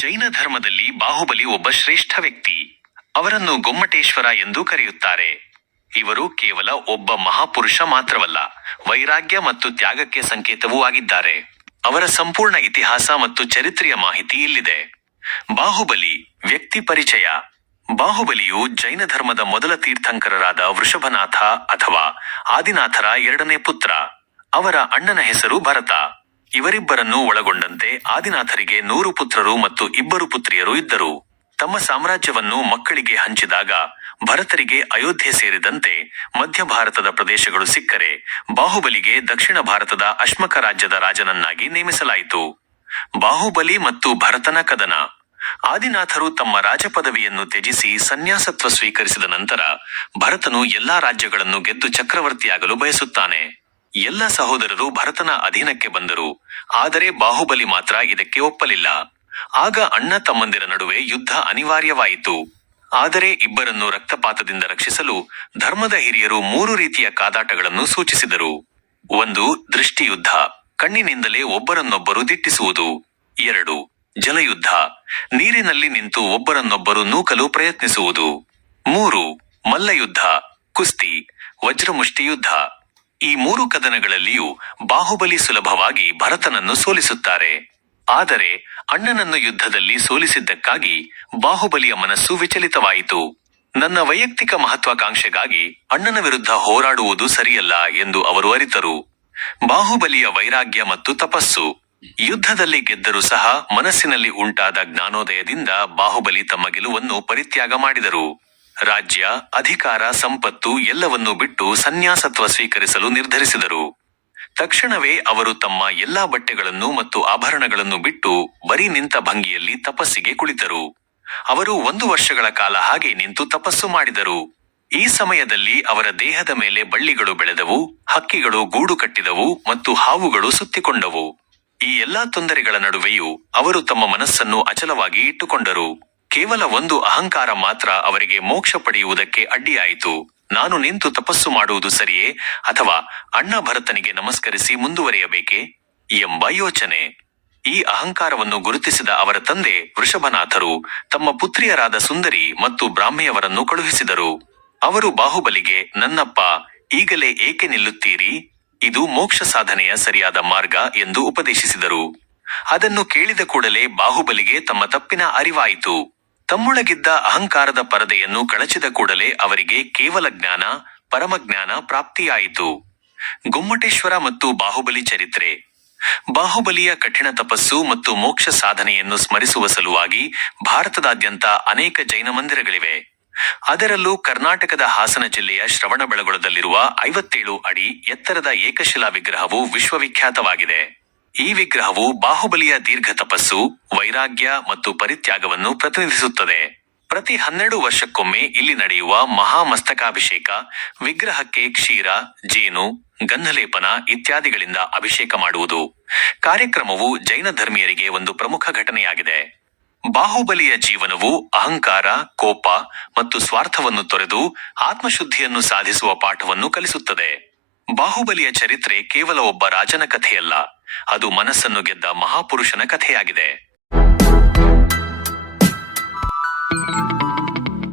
ಜೈನ ಧರ್ಮದಲ್ಲಿ ಬಾಹುಬಲಿ ಒಬ್ಬ ಶ್ರೇಷ್ಠ ವ್ಯಕ್ತಿ. ಅವರನ್ನು ಗೊಮ್ಮಟೇಶ್ವರ ಎಂದು ಕರೆಯುತ್ತಾರೆ. ಇವರು ಕೇವಲ ಒಬ್ಬ ಮಹಾಪುರುಷ ಮಾತ್ರವಲ್ಲ, ವೈರಾಗ್ಯ ಮತ್ತು ತ್ಯಾಗಕ್ಕೆ ಸಂಕೇತವೂ ಆಗಿದ್ದಾರೆ. ಅವರ ಸಂಪೂರ್ಣ ಇತಿಹಾಸ ಮತ್ತು ಚರಿತ್ರೆಯ ಮಾಹಿತಿ ಇಲ್ಲಿದೆ. ಬಾಹುಬಲಿ ವ್ಯಕ್ತಿ ಪರಿಚಯ. ಬಾಹುಬಲಿಯು ಜೈನ ಧರ್ಮದ ಮೊದಲ ತೀರ್ಥಂಕರರಾದ ವೃಷಭನಾಥ ಅಥವಾ ಆದಿನಾಥರ ಎರಡನೇ ಪುತ್ರ. ಅವರ ಅಣ್ಣನ ಹೆಸರು ಭರತ. ಇವರಿಬ್ಬರನ್ನು ಒಳಗೊಂಡಂತೆ ಆದಿನಾಥರಿಗೆ ನೂರು ಪುತ್ರರು ಮತ್ತು ಇಬ್ಬರು ಪುತ್ರಿಯರು ಇದ್ದರು. ತಮ್ಮ ಸಾಮ್ರಾಜ್ಯವನ್ನು ಮಕ್ಕಳಿಗೆ ಹಂಚಿದಾಗ ಭರತರಿಗೆ ಅಯೋಧ್ಯೆ ಸೇರಿದಂತೆ ಮಧ್ಯ ಭಾರತದ ಪ್ರದೇಶಗಳು ಸಿಕ್ಕರೆ ಬಾಹುಬಲಿಗೆ ದಕ್ಷಿಣ ಭಾರತದ ಅಶ್ಮಕ ರಾಜ್ಯದ ರಾಜನನ್ನಾಗಿ ನೇಮಿಸಲಾಯಿತು. ಬಾಹುಬಲಿ ಮತ್ತು ಭರತನ ಕದನ. ಆದಿನಾಥರು ತಮ್ಮ ರಾಜಪದವಿಯನ್ನು ತ್ಯಜಿಸಿ ಸನ್ಯಾಸತ್ವ ಸ್ವೀಕರಿಸಿದ ನಂತರ ಭರತನು ಎಲ್ಲಾ ರಾಜ್ಯಗಳನ್ನು ಗೆದ್ದು ಚಕ್ರವರ್ತಿಯಾಗಲು ಬಯಸುತ್ತಾನೆ. ಎಲ್ಲ ಸಹೋದರರು ಭರತನ ಅಧೀನಕ್ಕೆ ಬಂದರು. ಆದರೆ ಬಾಹುಬಲಿ ಮಾತ್ರ ಇದಕ್ಕೆ ಒಪ್ಪಲಿಲ್ಲ. ಆಗ ಅಣ್ಣ ತಮ್ಮಂದಿರ ನಡುವೆ ಯುದ್ಧ ಅನಿವಾರ್ಯವಾಯಿತು. ಆದರೆ ಇಬ್ಬರನ್ನು ರಕ್ತಪಾತದಿಂದ ರಕ್ಷಿಸಲು ಧರ್ಮದ ಹಿರಿಯರು ಮೂರು ರೀತಿಯ ಕಾದಾಟಗಳನ್ನು ಸೂಚಿಸಿದರು. ಒಂದು, ದೃಷ್ಟಿಯುದ್ಧ. ಕಣ್ಣಿನಿಂದಲೇ ಒಬ್ಬರನ್ನೊಬ್ಬರು ದಿಟ್ಟಿಸುವುದು. ಎರಡು, ಜಲಯುದ್ಧ. ನೀರಿನಲ್ಲಿ ನಿಂತು ಒಬ್ಬರನ್ನೊಬ್ಬರು ನೂಕಲು ಪ್ರಯತ್ನಿಸುವುದು. ಮೂರು, ಮಲ್ಲಯುದ್ಧ. ಕುಸ್ತಿ ವಜ್ರಮುಷ್ಟಿ ಯುದ್ಧ ಈ ಮೂರು ಕದನಗಳಲ್ಲಿಯೂ ಬಾಹುಬಲಿ ಸುಲಭವಾಗಿ ಭರತನನ್ನು ಸೋಲಿಸುತ್ತಾರೆ. ಆದರೆ ಅಣ್ಣನನ್ನು ಯುದ್ಧದಲ್ಲಿ ಸೋಲಿಸಿದ್ದಕ್ಕಾಗಿ ಬಾಹುಬಲಿಯ ಮನಸ್ಸು ವಿಚಲಿತವಾಯಿತು. ನನ್ನ ವೈಯಕ್ತಿಕ ಮಹತ್ವಾಕಾಂಕ್ಷೆಗಾಗಿ ಅಣ್ಣನ ವಿರುದ್ಧ ಹೋರಾಡುವುದು ಸರಿಯಲ್ಲ ಎಂದು ಅವರು ಅರಿತರು. ಬಾಹುಬಲಿಯ ವೈರಾಗ್ಯ ಮತ್ತು ತಪಸ್ಸು. ಯುದ್ಧದಲ್ಲಿ ಗೆದ್ದರೂ ಸಹ ಮನಸ್ಸಿನಲ್ಲಿ ಉಂಟಾದ ಜ್ಞಾನೋದಯದಿಂದ ಬಾಹುಬಲಿ ತಮ್ಮ ಗೆಲುವನ್ನು ಪರಿತ್ಯಾಗ ಮಾಡಿದರು. ರಾಜ್ಯ, ಅಧಿಕಾರ, ಸಂಪತ್ತು ಎಲ್ಲವನ್ನೂ ಬಿಟ್ಟು ಸನ್ಯಾಸತ್ವ ಸ್ವೀಕರಿಸಲು ನಿರ್ಧರಿಸಿದರು. ತಕ್ಷಣವೇ ಅವರು ತಮ್ಮ ಎಲ್ಲಾ ಬಟ್ಟೆಗಳನ್ನು ಮತ್ತು ಆಭರಣಗಳನ್ನು ಬಿಟ್ಟು ಬರೀ ನಿಂತ ಭಂಗಿಯಲ್ಲಿ ತಪಸ್ಸಿಗೆ ಕುಳಿತರು. ಅವರು ಒಂದು ವರ್ಷಗಳ ಕಾಲ ಹಾಗೆ ನಿಂತು ತಪಸ್ಸು ಮಾಡಿದರು. ಈ ಸಮಯದಲ್ಲಿ ಅವರ ದೇಹದ ಮೇಲೆ ಬಳ್ಳಿಗಳು ಬೆಳೆದವು, ಹಕ್ಕಿಗಳು ಗೂಡು ಕಟ್ಟಿದವು ಮತ್ತು ಹಾವುಗಳು ಸುತ್ತಿಕೊಂಡವು. ಈ ಎಲ್ಲಾ ತೊಂದರೆಗಳ ನಡುವೆಯೂ ಅವರು ತಮ್ಮ ಮನಸ್ಸನ್ನು ಅಚಲವಾಗಿ ಇಟ್ಟುಕೊಂಡರು. ಕೇವಲ ಒಂದು ಅಹಂಕಾರ ಮಾತ್ರ ಅವರಿಗೆ ಮೋಕ್ಷ ಪಡೆಯುವುದಕ್ಕೆ ಅಡ್ಡಿಯಾಯಿತು. ನಾನು ನಿಂತು ತಪಸ್ಸು ಮಾಡುವುದು ಸರಿಯೇ? ಅಥವಾ ಅಣ್ಣ ಭರತನಿಗೆ ನಮಸ್ಕರಿಸಿ ಮುಂದುವರಿಯಬೇಕೆ? ಎಂಬ ಯೋಚನೆ. ಈ ಅಹಂಕಾರವನ್ನು ಗುರುತಿಸಿದ ಅವರ ತಂದೆ ವೃಷಭನಾಥರು ತಮ್ಮ ಪುತ್ರಿಯರಾದ ಸುಂದರಿ ಮತ್ತು ಬ್ರಾಹ್ಮೆಯವರನ್ನು ಕಳುಹಿಸಿದರು. ಅವರು ಬಾಹುಬಲಿಗೆ, ನನ್ನಪ್ಪ, ಈಗಲೇ ಏಕೆ ನಿಲ್ಲುತ್ತೀರಿ? ಇದು ಮೋಕ್ಷ ಸಾಧನೆಯ ಸರಿಯಾದ ಮಾರ್ಗ ಎಂದು ಉಪದೇಶಿಸಿದರು. ಅದನ್ನು ಕೇಳಿದ ಕೂಡಲೇ ಬಾಹುಬಲಿಗೆ ತಮ್ಮ ತಪ್ಪಿನ ಅರಿವಾಯಿತು. ತಮ್ಮೊಳಗಿದ್ದ ಅಹಂಕಾರದ ಪರದೆಯನ್ನು ಕಳಚಿದ ಕೂಡಲೇ ಅವರಿಗೆ ಕೇವಲ ಜ್ಞಾನ, ಪರಮಜ್ಞಾನ ಪ್ರಾಪ್ತಿಯಾಯಿತು. ಗೊಮ್ಮಟೇಶ್ವರ ಮತ್ತು ಬಾಹುಬಲಿ ಚರಿತ್ರೆ. ಬಾಹುಬಲಿಯ ಕಠಿಣ ತಪಸ್ಸು ಮತ್ತು ಮೋಕ್ಷ ಸಾಧನೆಯನ್ನು ಸ್ಮರಿಸುವ ಸಲುವಾಗಿ ಭಾರತದಾದ್ಯಂತ ಅನೇಕ ಜೈನ ಮಂದಿರಗಳಿವೆ. ಅದರಲ್ಲೂ ಕರ್ನಾಟಕದ ಹಾಸನ ಜಿಲ್ಲೆಯ ಶ್ರವಣಬೆಳಗೊಳದಲ್ಲಿರುವ ಐವತ್ತೇಳು ಅಡಿ ಎತ್ತರದ ಏಕಶಿಲಾ ವಿಗ್ರಹವು ವಿಶ್ವವಿಖ್ಯಾತವಾಗಿದೆ. ಈ ವಿಗ್ರಹವು ಬಾಹುಬಲಿಯ ದೀರ್ಘ ತಪಸ್ಸು, ವೈರಾಗ್ಯ ಮತ್ತು ಪರಿತ್ಯಾಗವನ್ನು ಪ್ರತಿನಿಧಿಸುತ್ತದೆ. ಪ್ರತಿ ಹನ್ನೆರಡು ವರ್ಷಕ್ಕೊಮ್ಮೆ ಇಲ್ಲಿ ನಡೆಯುವ ಮಹಾಮಸ್ತಕಾಭಿಷೇಕ, ವಿಗ್ರಹಕ್ಕೆ ಕ್ಷೀರ, ಜೇನು, ಗಂಧಲೇಪನ ಇತ್ಯಾದಿಗಳಿಂದ ಅಭಿಷೇಕ ಮಾಡುವುದು. ಕಾರ್ಯಕ್ರಮವು ಜೈನ ಧರ್ಮೀಯರಿಗೆ ಒಂದು ಪ್ರಮುಖ ಘಟನೆಯಾಗಿದೆ. ಬಾಹುಬಲಿಯ ಜೀವನವು ಅಹಂಕಾರ, ಕೋಪ ಮತ್ತು ಸ್ವಾರ್ಥವನ್ನು ತೊರೆದು ಆತ್ಮಶುದ್ಧಿಯನ್ನು ಸಾಧಿಸುವ ಪಾಠವನ್ನು ಕಲಿಸುತ್ತದೆ. ಬಾಹುಬಲಿಯ ಚರಿತ್ರೆ ಕೇವಲ ಒಬ್ಬ ರಾಜನ ಕಥೆಯಲ್ಲ ಅದು ಮನಸ್ಸನ್ನು ಗೆದ್ದ ಮಹಾಪುರುಷನ ಕಥೆಯಾಗಿದೆ.